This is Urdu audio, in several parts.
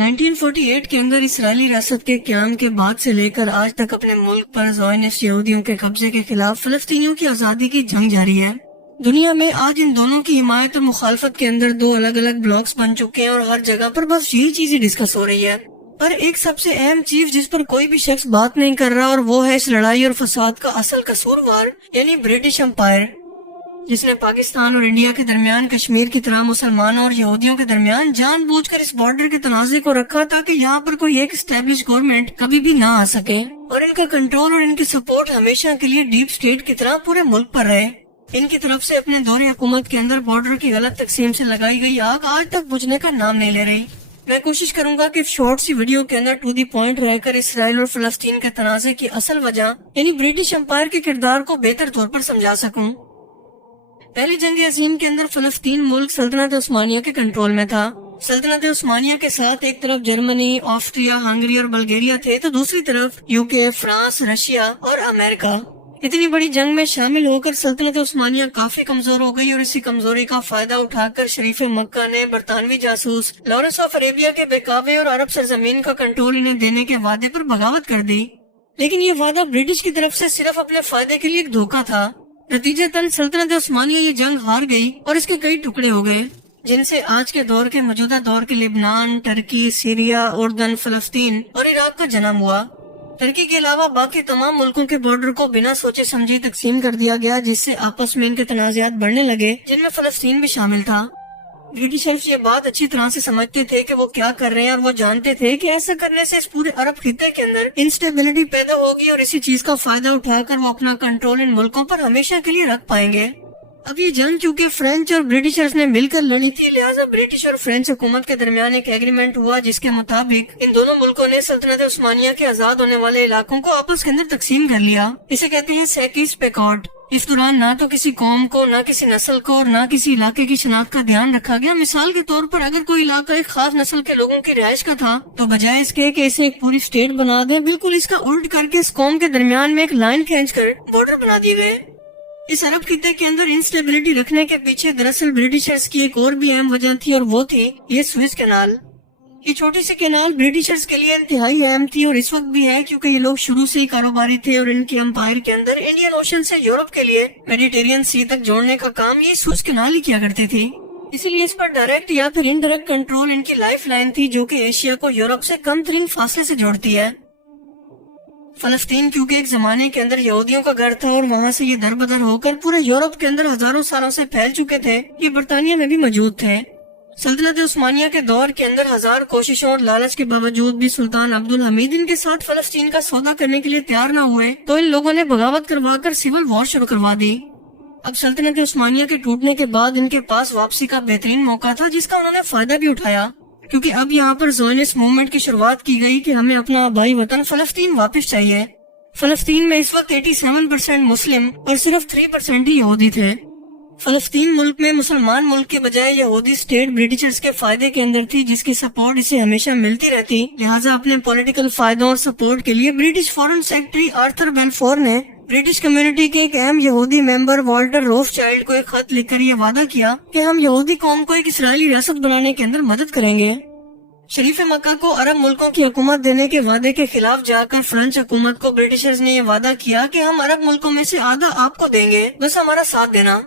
1948 کے اندر اسرائیلی ریاست کے قیام کے بعد سے لے کر آج تک اپنے ملک پر زائونسٹ یہودیوں کے قبضے کے خلاف فلسطینیوں کی آزادی کی جنگ جاری ہے۔ دنیا میں آج ان دونوں کی حمایت اور مخالفت کے اندر دو الگ الگ بلاکس بن چکے ہیں اور ہر جگہ پر بس یہی چیز ہی ڈسکس ہو رہی ہے۔ پر ایک سب سے اہم چیز جس پر کوئی بھی شخص بات نہیں کر رہا اور وہ ہے اس لڑائی اور فساد کا اصل قصوروار یعنی برٹش امپائر، جس نے پاکستان اور انڈیا کے درمیان کشمیر کی طرح مسلمانوں اور یہودیوں کے درمیان جان بوجھ کر اس بارڈر کے تنازع کو رکھا تاکہ یہاں پر کوئی ایک اسٹیبلش گورنمنٹ کبھی بھی نہ آ سکے اور ان کا کنٹرول اور ان کی سپورٹ ہمیشہ کے لیے ڈیپ اسٹیٹ کی طرح پورے ملک پر رہے۔ ان کی طرف سے اپنے دور حکومت کے اندر بارڈر کی غلط تقسیم سے لگائی گئی آگ آج تک بجھنے کا نام نہیں لے رہی۔ میں کوشش کروں گا کہ شارٹ سی ویڈیو کے اندر ٹو دی پوائنٹ رہ کر اسرائیل اور فلسطین کے تنازع کی اصل وجہ یعنی برٹش امپائر کے کردار کو بہتر طور پر سمجھا سکوں۔ پہلی جنگ عظیم کے اندر فلسطین ملک سلطنت عثمانیہ کے کنٹرول میں تھا۔ سلطنت عثمانیہ کے ساتھ ایک طرف جرمنی، آسٹریا، ہنگری اور بلغیریا تھے تو دوسری طرف UK، فرانس، رشیا اور امریکہ۔ اتنی بڑی جنگ میں شامل ہو کر سلطنت عثمانیہ کافی کمزور ہو گئی اور اسی کمزوری کا فائدہ اٹھا کر شریف مکہ نے برطانوی جاسوس لارنس آف عربیہ کے بہکاوے اور عرب سرزمین کا کنٹرول انہیں دینے کے وعدے پر بغاوت کر دی، لیکن یہ وعدہ برٹش کی طرف سے صرف اپنے فائدے کے لیے ایک دھوکہ تھا۔ نتیجتاً سلطنت عثمانیہ یہ جنگ ہار گئی اور اس کے کئی ٹکڑے ہو گئے، جن سے آج کے دور کے موجودہ دور کے لبنان، ترکی، سیریا، اردن، فلسطین اور عراق کا جنم ہوا۔ ترکی کے علاوہ باقی تمام ملکوں کے بارڈر کو بنا سوچے سمجھے تقسیم کر دیا گیا، جس سے آپس میں ان کے تنازعات بڑھنے لگے، جن میں فلسطین بھی شامل تھا۔ برٹشرز یہ بات اچھی طرح سے سمجھتے تھے کہ وہ کیا کر رہے ہیں اور وہ جانتے تھے کہ ایسا کرنے سے اس پورے عرب خطے کے اندر انسٹیبلٹی پیدا ہوگی اور اسی چیز کا فائدہ اٹھا کر وہ اپنا کنٹرول ان ملکوں پر ہمیشہ کے لیے رکھ پائیں گے۔ اب یہ جنگ چونکہ فرینچ اور برٹشرز نے مل کر لڑی تھی، لہٰذا برٹش اور فرینچ حکومت کے درمیان ایک ایگریمنٹ ہوا جس کے مطابق ان دونوں ملکوں نے سلطنت عثمانیہ کے آزاد ہونے والے علاقوں کو آپس کے اندر تقسیم کر لیا۔ اسے کہتے ہیں سیکیس پیکارڈ۔ اس دوران نہ تو کسی قوم کو، نہ کسی نسل کو اور نہ کسی علاقے کی شناخت کا دھیان رکھا گیا۔ مثال کے طور پر اگر کوئی علاقہ ایک خاص نسل کے لوگوں کی رہائش کا تھا تو بجائے اس کے کہ اسے ایک پوری اسٹیٹ بنا دیں، بالکل اس کا الٹ کر کے اس قوم کے درمیان میں ایک لائن کھینچ کر بارڈر بنا دی گئے۔ اس عرب خطے کے اندر انسٹیبلٹی رکھنے کے پیچھے دراصل برٹشرز کی ایک اور بھی اہم وجہ تھی اور وہ تھی یہ سوئس کینال۔ یہ چھوٹی سی کینال برٹشرز کے لیے انتہائی اہم تھی اور اس وقت بھی ہے، کیونکہ یہ لوگ شروع سے ہی کاروباری تھے اور ان کے امپائر کے اندر انڈین اوشن سے یورپ کے لیے میڈیٹرین سی تک جوڑنے کا کام یہ سوئس کینال ہی کیا کرتے تھے۔ اسی لیے اس پر ڈائریکٹ یا پھر انڈائریکٹ کنٹرول ان کی لائف لائن تھی، جو کہ ایشیا کو یورپ سے کم ترین فاصلے سے جوڑتی ہے۔ فلسطین کیونکہ ایک زمانے کے اندر یہودیوں کا گھر تھا اور وہاں سے یہ در بدر ہو کر پورے یورپ کے اندر ہزاروں سالوں سے پھیل چکے تھے، یہ برطانیہ میں بھی موجود تھے۔ سلطنت عثمانیہ کے دور کے اندر ہزار کوششوں اور لالچ کے باوجود بھی سلطان عبدالحمید ان کے ساتھ فلسطین کا سودا کرنے کے لیے تیار نہ ہوئے تو ان لوگوں نے بغاوت کروا کر سول وار شروع کروا دی۔ اب سلطنت عثمانیہ کے ٹوٹنے کے بعد ان کے پاس واپسی کا بہترین موقع تھا، جس کا انہوں نے فائدہ بھی اٹھایا، کیونکہ اب یہاں پر زائونسٹ موومنٹ کی شروعات کی گئی کہ ہمیں اپنا آبائی وطن فلسطین واپس چاہیے۔ فلسطین میں اس وقت 87% مسلم اور صرف 3% ہی یہودی تھے۔ فلسطین ملک میں مسلمان ملک کے بجائے یہودی اسٹیٹ برٹشرز کے فائدے کے اندر تھی، جس کی سپورٹ اسے ہمیشہ ملتی رہتی، لہٰذا اپنے پولیٹیکل فائدوں اور سپورٹ کے لیے برٹش فارن سیکرٹری آرتھر بیلفور نے برٹش کمیونٹی کے ایک اہم یہودی ممبر والٹر روف چائلڈ کو ایک خط لکھ کر یہ وعدہ کیا کہ ہم یہودی قوم کو ایک اسرائیلی ریاست بنانے کے اندر مدد کریں گے۔ شریف مکہ کو عرب ملکوں کی حکومت دینے کے وعدے کے خلاف جا کر فرانس حکومت کو برٹشرز نے یہ وعدہ کیا کہ ہم عرب ملکوں میں سے آدھا آپ کو دیں گے، بس ہمارا ساتھ دینا۔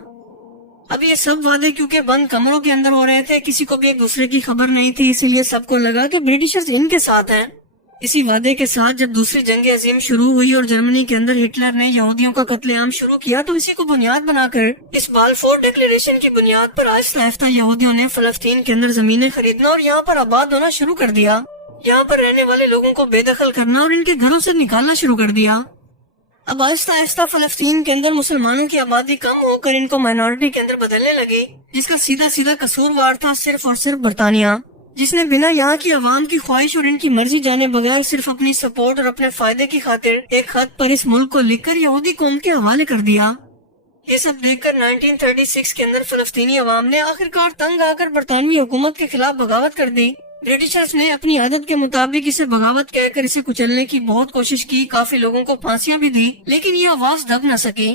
اب یہ سب وعدے کیونکہ بند کمروں کے اندر ہو رہے تھے، کسی کو بھی ایک دوسرے کی خبر نہیں تھی، اسی لیے سب کو لگا کہ برٹشرز ان کے ساتھ ہیں۔ اسی وعدے کے ساتھ جب دوسری جنگ عظیم شروع ہوئی اور جرمنی کے اندر ہٹلر نے یہودیوں کا قتل عام شروع کیا تو اسی کو بنیاد بنا کر اس بالفور ڈکلیریشن کی بنیاد پر آہستہ آہستہ یہودیوں نے فلسطین کے اندر زمینیں خریدنا اور یہاں پر آباد ہونا شروع کر دیا۔ یہاں پر رہنے والے لوگوں کو بے دخل کرنا اور ان کے گھروں سے نکالنا شروع کر دیا۔ اب آہستہ آہستہ فلسطین کے اندر مسلمانوں کی آبادی کم ہو کر ان کو مائنورٹی کے اندر بدلنے لگی، جس کا سیدھا سیدھا قصوروار تھا صرف اور صرف برطانیہ، جس نے بنا یہاں کی عوام کی خواہش اور ان کی مرضی جانے بغیر صرف اپنی سپورٹ اور اپنے فائدے کی خاطر ایک خط پر اس ملک کو لکھ کر یہودی قوم کے حوالے کر دیا۔ یہ سب دیکھ کر 1936 کے اندر فلسطینی عوام نے آخرکار تنگ آ کر برطانوی حکومت کے خلاف بغاوت کر دی۔ برٹشرز نے اپنی عادت کے مطابق اسے بغاوت کہہ کر اسے کچلنے کی بہت کوشش کی، کافی لوگوں کو پھانسیاں بھی دی، لیکن یہ آواز دب نہ سکی۔